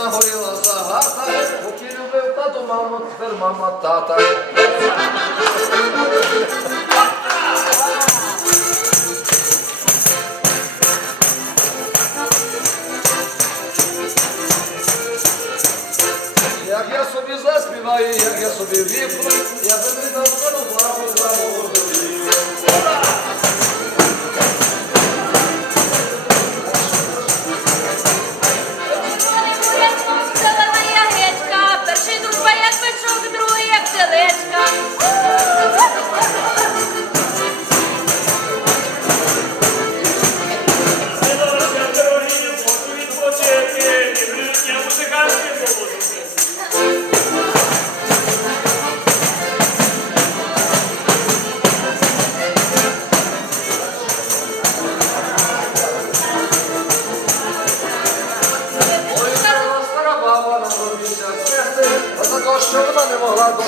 нагоріла загата, поки любив тату, маму, тепер мама тата. Як я собі заспіваю, як я собі віпну, я би не що вона не могла до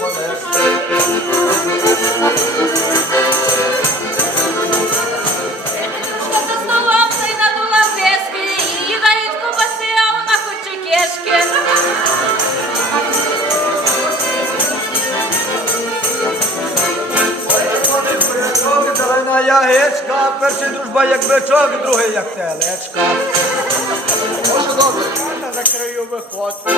понести. Дружка за столом, надула пески, її дають ковбаси, а вона хоче кешки. Зелена ягечка, перший дружба як бичок, другий як телечка. Може добре. Закрию виходку.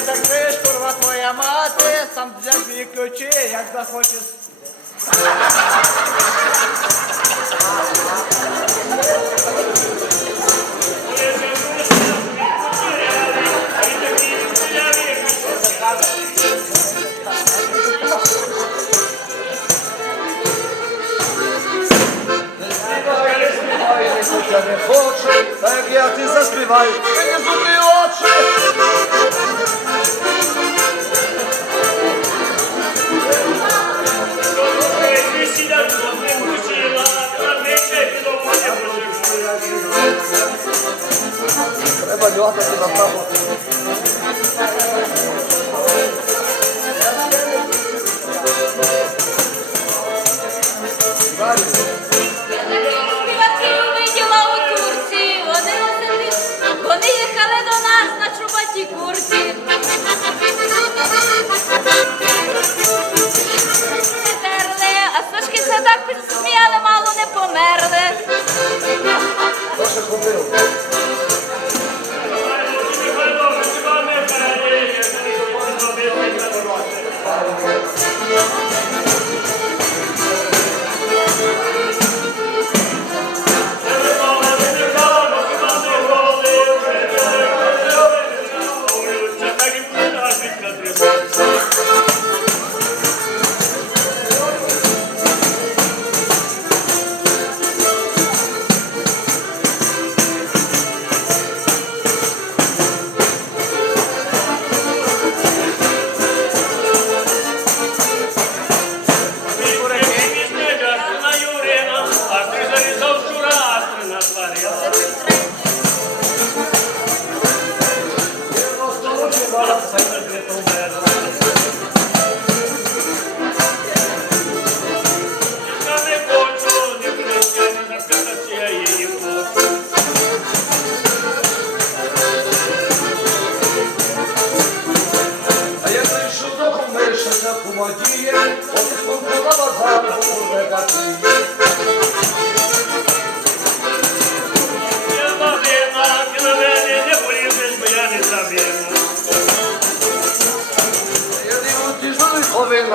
Не закриєш, не закриєш, курва твоя мати, сам взяв дві ключі, як захочеш. Співай, співай, ніхто не хоче, так як я ти заспіваю, мені зубні очі. Не терли, а сушки це так підсміяли, мало не померли.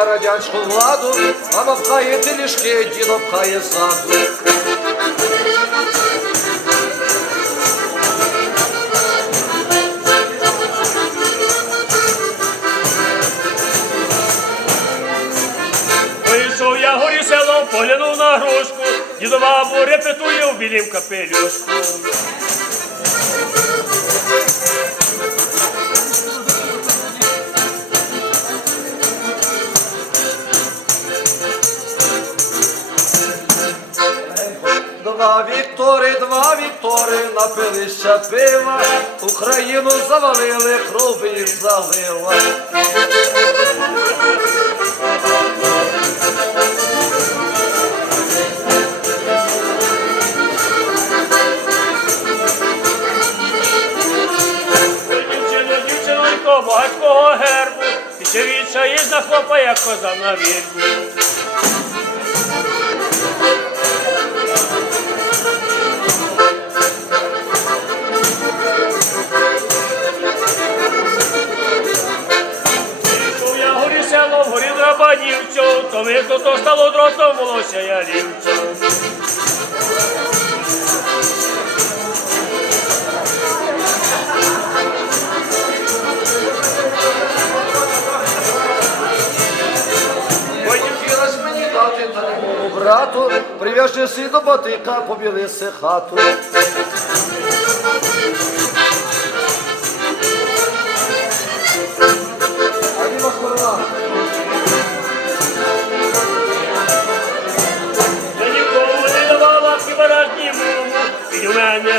Радянську владу, мама пхає телішки, дідо пхає ззаду. Вийшов я горі селом, поглянув на грушку, дідо бабу репетує в білім капелюшку. Була вікторина, пили пива, Україну завалили, кров їх залила. Батького гербу, і ще вічаєш на хлопа, як коза на вірбу. Драбанівцю, то ми тут стало дротом, волосся я лівцю. Потім хотілось мені дати та брату, прив'яжи си до батика, побіли се хату.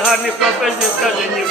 гарних професій, скажи ні.